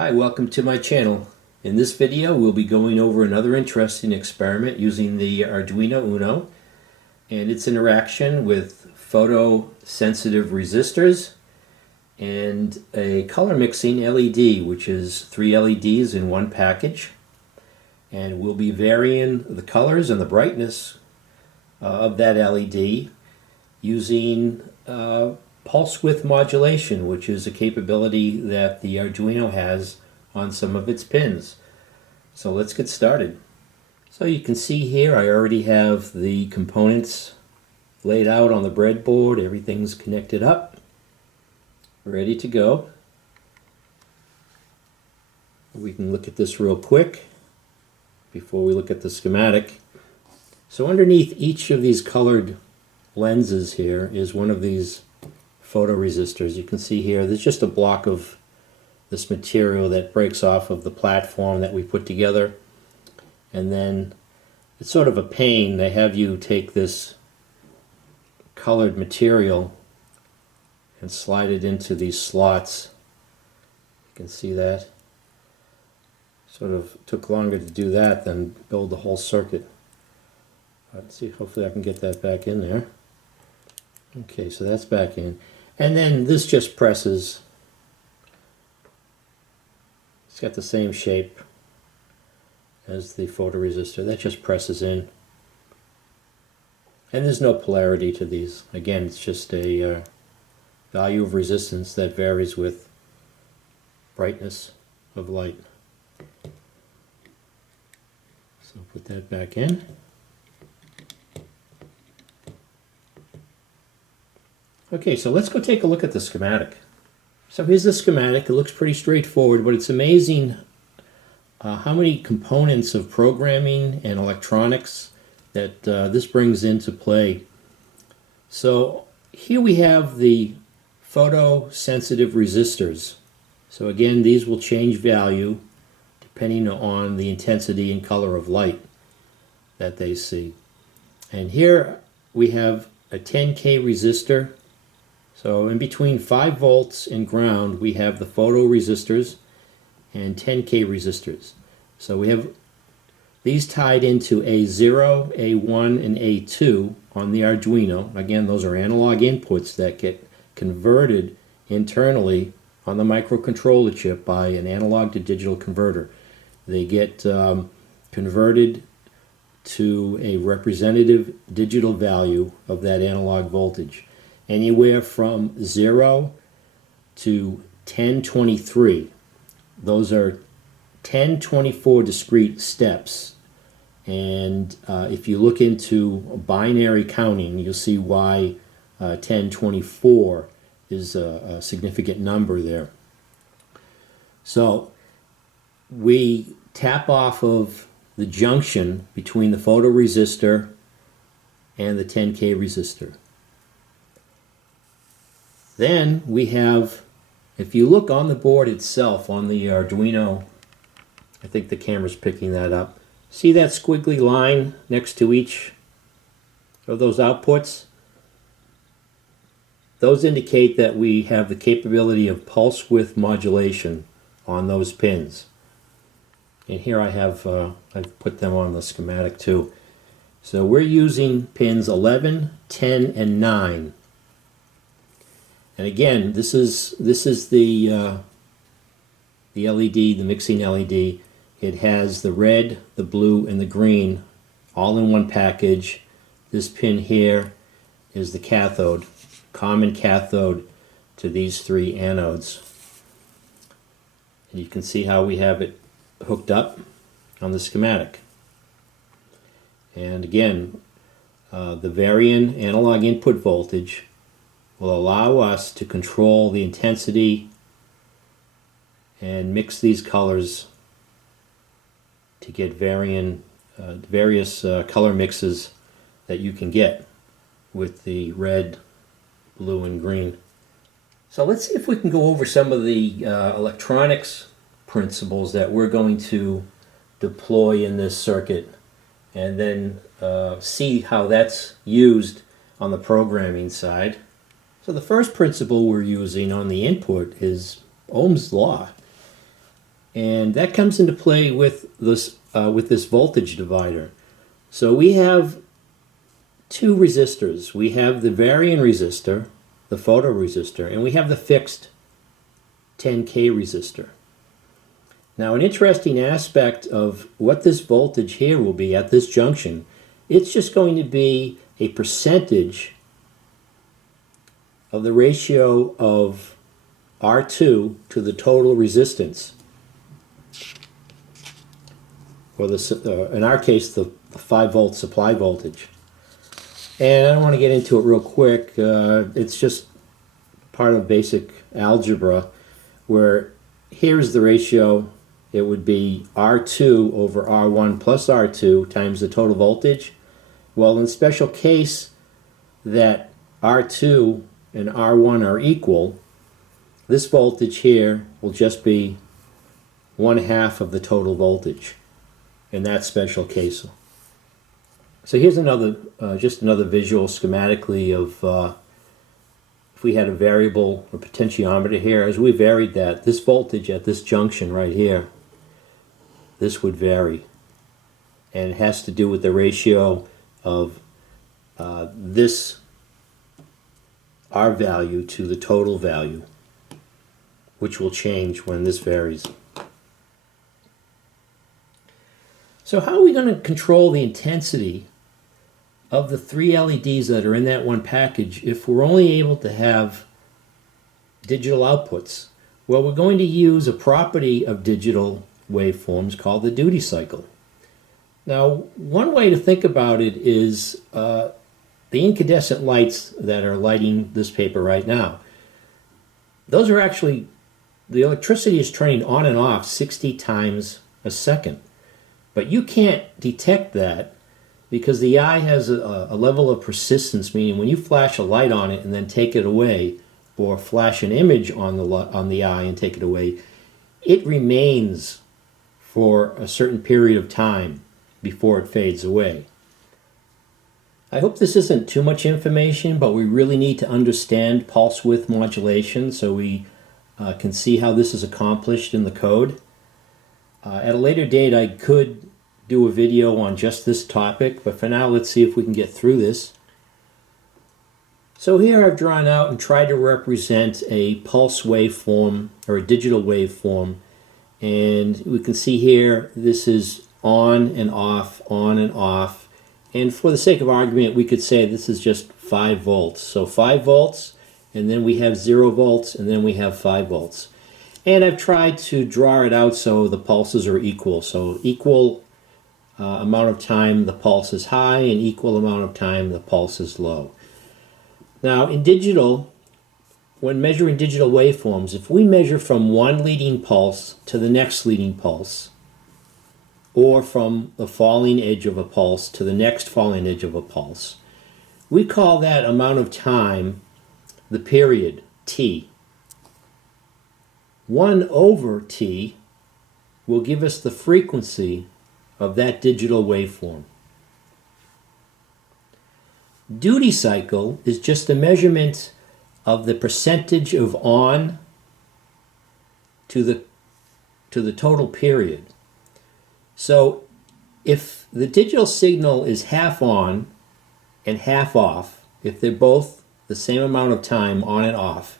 Hi, welcome to my channel. In this video we'll be going over another interesting experiment using the Arduino Uno and its interaction with photosensitive resistors and a color mixing LED, which is 3 LEDs in one package. And we'll be varying the colors and the brightness of that LED using Pulse Width Modulation, which is a capability that the Arduino has on some of its pins. So let's get started. So you can see here I already have the components laid out on the breadboard. Everything's connected up, ready to go. We can look at this real quick before we look at the schematic. So underneath each of these colored lenses here is one of these photoresistors. You can see here there's just a block of this material that breaks off of the platform that we put together, and then it's sort of a pain. They have you take this colored material and slide it into these slots. You can see that. Sort of took longer to do that than build the whole circuit. Let's see, hopefully I can get that back in there. Okay, so that's back in. And then this just presses. It's got the same shape as the photoresistor. That just presses in. And there's no polarity to these. Again, it's just a value of resistance that varies with brightness of light. So put that back in. Okay, so let's go take a look at the schematic. So here's the schematic. It looks pretty straightforward, but it's amazing how many components of programming and electronics that this brings into play. So here we have the photosensitive resistors. So again, these will change value depending on the intensity and color of light that they see. And here we have a 10K resistor. So in between 5 volts and ground, we have the photoresistors and 10K resistors. So we have these tied into A0, A1, and A2 on the Arduino. Again, those are analog inputs that get converted internally on the microcontroller chip by an analog to digital converter. They get converted to a representative digital value of that analog voltage. Anywhere from 0 to 1023. Those are 1024 discrete steps. And if you look into binary counting, you'll see why 1024 is a significant number there. So we tap off of the junction between the photoresistor and the 10K resistor. Then we have, if you look on the board itself, on the Arduino, I think the camera's picking that up. See that squiggly line next to each of those outputs? Those indicate that we have the capability of pulse width modulation on those pins. And here I have, I've put them on the schematic too. So we're using pins 11, 10, and 9. And again, this is the LED, the mixing LED. It has the red, the blue, and the green all in one package. This pin here is the cathode, common cathode to these 3 anodes. And you can see how we have it hooked up on the schematic. And again, the varying analog input voltage will allow us to control the intensity and mix these colors to get various color mixes that you can get with the red, blue, and green. So let's see if we can go over some of the electronics principles that we're going to deploy in this circuit, and then see how that's used on the programming side. So the first principle we're using on the input is Ohm's Law. And that comes into play with this voltage divider. So we have two resistors. We have the varying resistor, the photoresistor, and we have the fixed 10K resistor. Now, an interesting aspect of what this voltage here will be at this junction, it's just going to be a percentage of the ratio of R2 to the total resistance, or in our case, the 5-volt supply voltage. And I don't want to get into it real quick. It's just part of basic algebra, where here's the ratio. It would be R2 over R1 plus R2 times the total voltage. Well, in the special case that R2 and R1 are equal, this voltage here will just be 1/2 of the total voltage in that special case. So here's another, just another visual schematically of if we had a variable or potentiometer here. As we varied that, this voltage at this junction right here, this would vary. And it has to do with the ratio of this R value to the total value, which will change when this varies. So how are we going to control the intensity of the 3 LEDs that are in that one package if we're only able to have digital outputs? Well, we're going to use a property of digital waveforms called the duty cycle. Now, one way to think about it is the incandescent lights that are lighting this paper right now. Those are actually, the electricity is turning on and off 60 times a second. But you can't detect that because the eye has a level of persistence, meaning when you flash a light on it and then take it away, or flash an image on the eye and take it away, it remains for a certain period of time before it fades away. I hope this isn't too much information, but we really need to understand pulse width modulation so we can see how this is accomplished in the code. At a later date, I could do a video on just this topic, but for now, let's see if we can get through this. So here I've drawn out and tried to represent a pulse waveform or a digital waveform, and we can see here this is on and off, on and off, and for the sake of argument we could say this is just 5 volts. So 5 volts, and then we have 0 volts, and then we have 5 volts. And I've tried to draw it out so the pulses are equal. So equal amount of time the pulse is high and equal amount of time the pulse is low. Now in digital, when measuring digital waveforms, if we measure from one leading pulse to the next leading pulse, or from the falling edge of a pulse to the next falling edge of a pulse, we call that amount of time the period, t. 1 over t will give us the frequency of that digital waveform. Duty cycle is just a measurement of the percentage of on to the total period. So if the digital signal is half on and half off, if they're both the same amount of time on and off,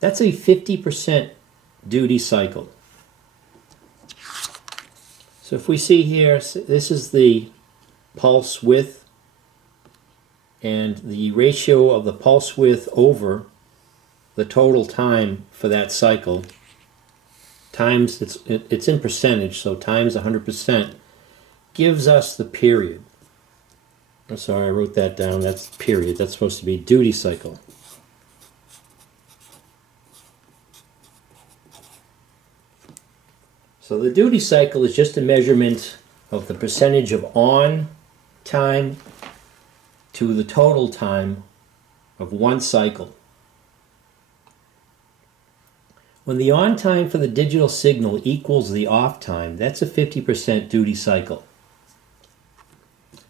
that's a 50% duty cycle. So if we see here, this is the pulse width, and the ratio of the pulse width over the total time for that cycle times, it's in percentage, so times 100%, gives us the period. I'm sorry, I wrote that down. That's period. That's supposed to be duty cycle. So the duty cycle is just a measurement of the percentage of on time to the total time of one cycle. When the on time for the digital signal equals the off time, that's a 50% duty cycle.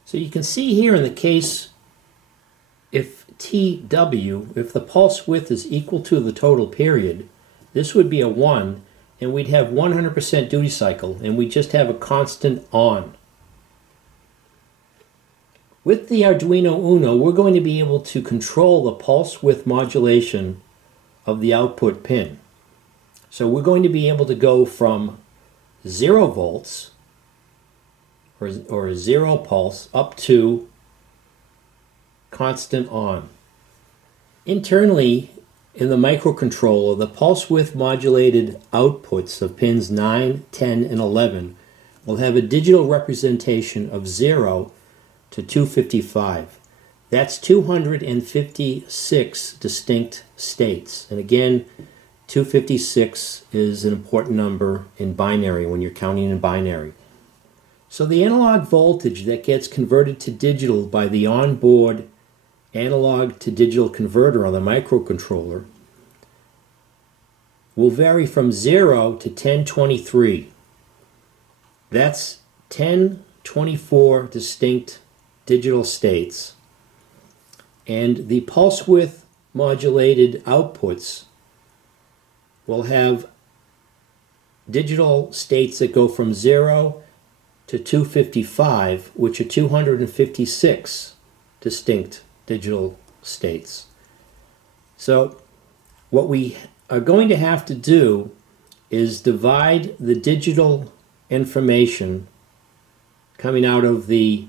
So you can see here in the case, if TW, if the pulse width is equal to the total period, this would be a 1, and we'd have 100% duty cycle, and we just have a constant on. With the Arduino Uno, we're going to be able to control the pulse width modulation of the output pin. So we're going to be able to go from 0 volts or 0 pulse up to constant on. Internally, in the microcontroller, the pulse width modulated outputs of pins 9, 10, and 11 will have a digital representation of 0 to 255. That's 256 distinct states. And again, 256 is an important number in binary when you're counting in binary. So the analog voltage that gets converted to digital by the onboard analog to digital converter on the microcontroller will vary from 0 to 1023. That's 1024 distinct digital states. And the pulse width modulated outputs will have digital states that go from 0 to 255, which are 256 distinct digital states. So what we are going to have to do is divide the digital information coming out of the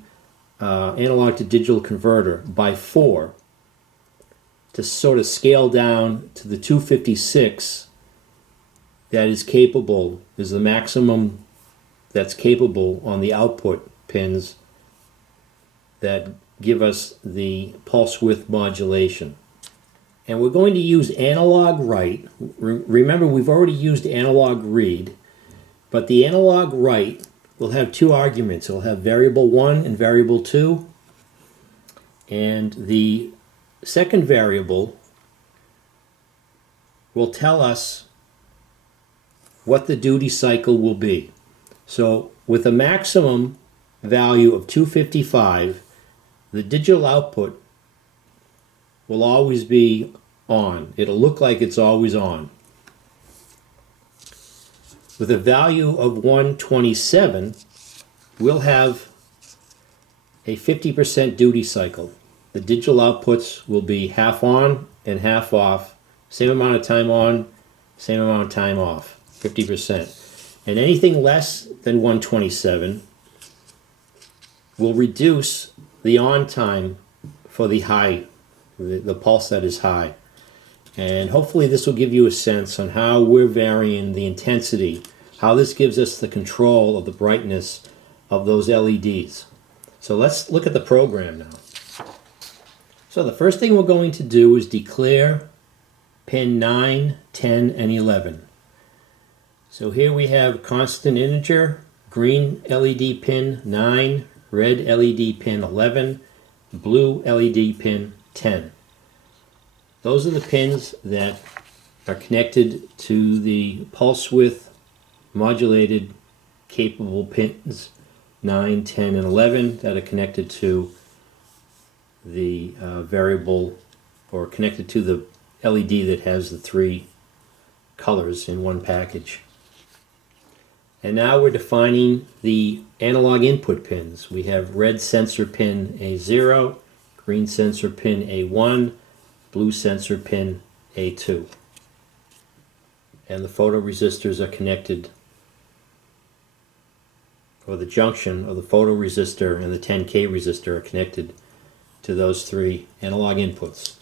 analog to digital converter by 4 to sort of scale down to the 256 that is capable, is the maximum that's capable on the output pins that give us the pulse width modulation. And we're going to use analog write. Remember, we've already used analog read, but the analog write will have 2 arguments. It'll have variable 1 and variable 2. And the second variable will tell us what the duty cycle will be. So with a maximum value of 255, the digital output will always be on. It'll look like it's always on. With a value of 127, we'll have a 50% duty cycle. The digital outputs will be half on and half off, same amount of time on, same amount of time off, 50%. And anything less than 127 will reduce the on time for the high, the pulse that is high. And hopefully this will give you a sense on how we're varying the intensity, how this gives us the control of the brightness of those LEDs. So let's look at the program now. So the first thing we're going to do is declare pin 9, 10, and 11. So here we have constant integer, green LED pin 9, red LED pin 11, blue LED pin 10. Those are the pins that are connected to the pulse width modulated capable pins 9, 10, and 11 that are connected to the variable, or connected to the LED that has the 3 colors in one package. And now we're defining the analog input pins. We have red sensor pin A0, green sensor pin A1, blue sensor pin A2. And the photoresistors are connected, or the junction of the photoresistor and the 10K resistor are connected to those 3 analog inputs.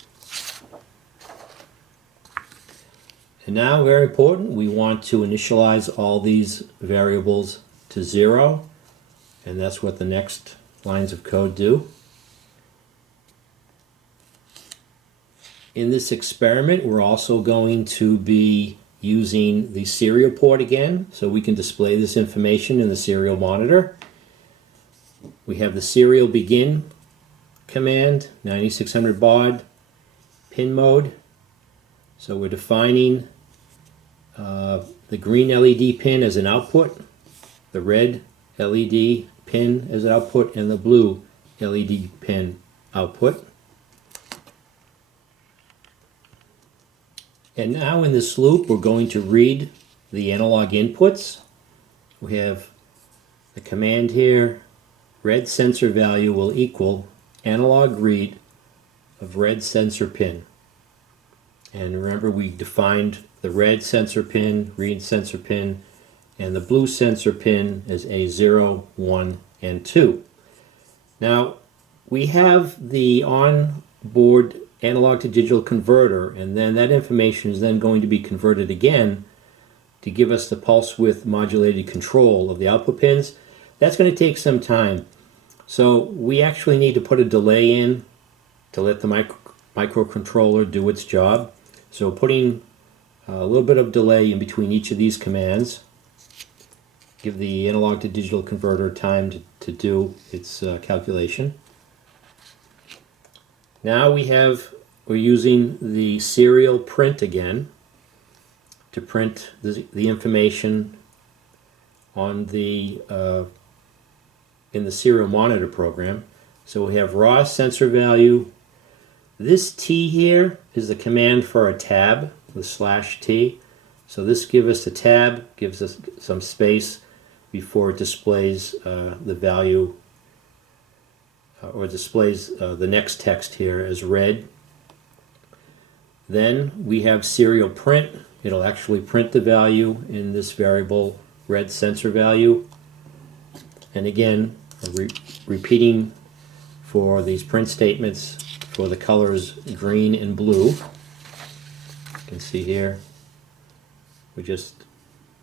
And now, very important, we want to initialize all these variables to 0, and that's what the next lines of code do. In this experiment, we're also going to be using the serial port again, so we can display this information in the serial monitor. We have the serial begin command, 9600 baud, pin mode. So we're defining the green LED pin as an output, the red LED pin as an output, and the blue LED pin output. And now in this loop we're going to read the analog inputs. We have the command here, red sensor value will equal analog read of red sensor pin. And remember, we defined the red sensor pin, read sensor pin, and the blue sensor pin as A0, 1, and 2. Now, we have the on-board analog to digital converter, and then that information is then going to be converted again to give us the pulse width modulated control of the output pins. That's going to take some time. So we actually need to put a delay in to let the microcontroller do its job. So putting a little bit of delay in between each of these commands, give the analog to digital converter time to do its calculation. Now we're using the serial print again to print the information on the in the serial monitor program. So we have raw sensor value. This T here is the command for a tab, the /T. So this gives us a tab, gives us some space before it displays the value or displays the next text here as red. Then we have serial print. It'll actually print the value in this variable red sensor value. And again, repeating for these print statements for the colors green and blue. You can see here, we're just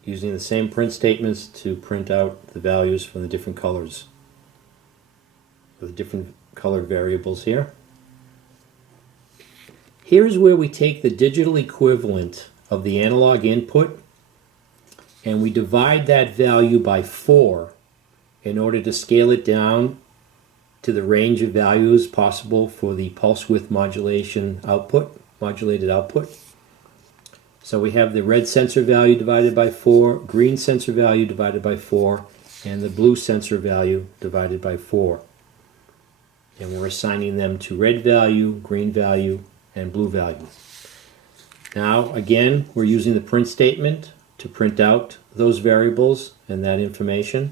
using the same print statements to print out the values from the different colors, for the different colored variables here. Here's where we take the digital equivalent of the analog input and we divide that value by 4 in order to scale it down to the range of values possible for the pulse width modulation output, modulated output. So we have the red sensor value divided by 4, green sensor value divided by 4, and the blue sensor value divided by 4. And we're assigning them to red value, green value, and blue value. Now, again, we're using the print statement to print out those variables and that information,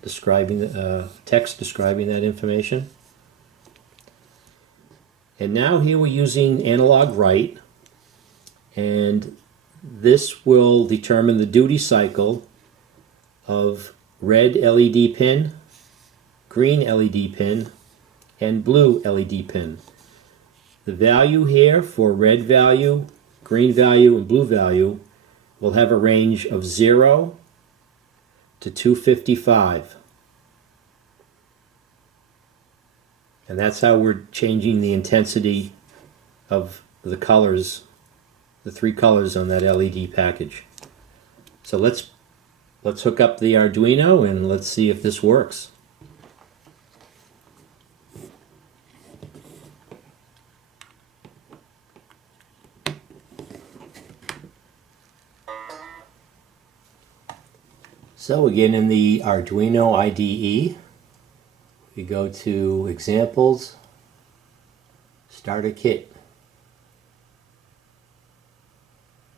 describing the text describing that information. And now here we're using analog write, and this will determine the duty cycle of red LED pin, green LED pin, and blue LED pin. The value here for red value, green value, and blue value will have a range of 0 to 255. And that's how we're changing the intensity of the colors, the 3 colors on that LED package. So let's hook up the Arduino and let's see if this works. So again, in the Arduino IDE, we go to Examples, Starter Kit,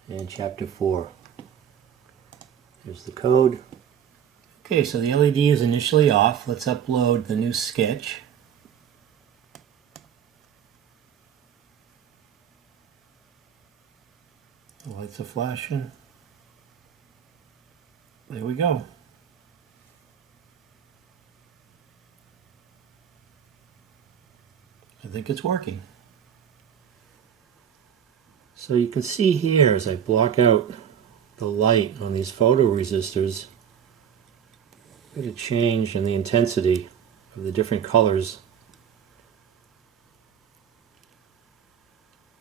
and Chapter 4. Here's the code. Okay, so the LED is initially off. Let's upload the new sketch. The lights are flashing. There we go. I think it's working. So you can see here as I block out the light on these photoresistors, we get a change in the intensity of the different colors.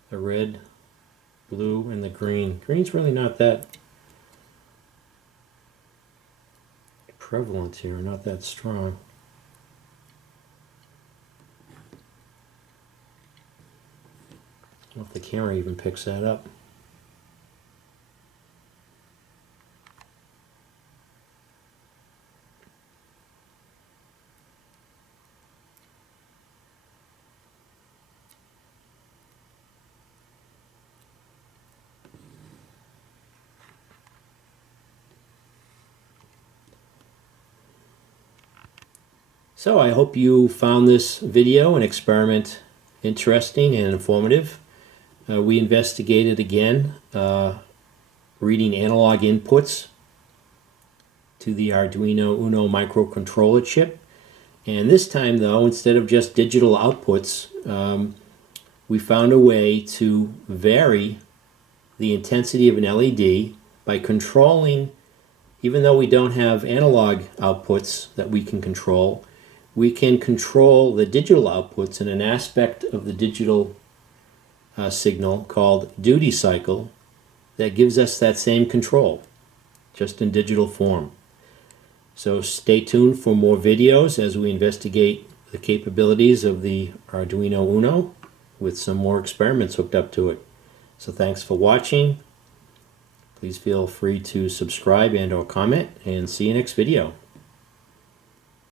The red, blue, and the green. Green's really not that prevalent here, not that strong. I don't know if the camera even picks that up. So I hope you found this video and experiment interesting and informative. We investigated again reading analog inputs to the Arduino Uno microcontroller chip. And this time though, instead of just digital outputs, we found a way to vary the intensity of an LED by controlling, even though we don't have analog outputs that we can control, we can control the digital outputs in an aspect of the digital signal called duty cycle that gives us that same control, just in digital form. So stay tuned for more videos as we investigate the capabilities of the Arduino Uno with some more experiments hooked up to it. So thanks for watching. Please feel free to subscribe and or comment, and see you next video.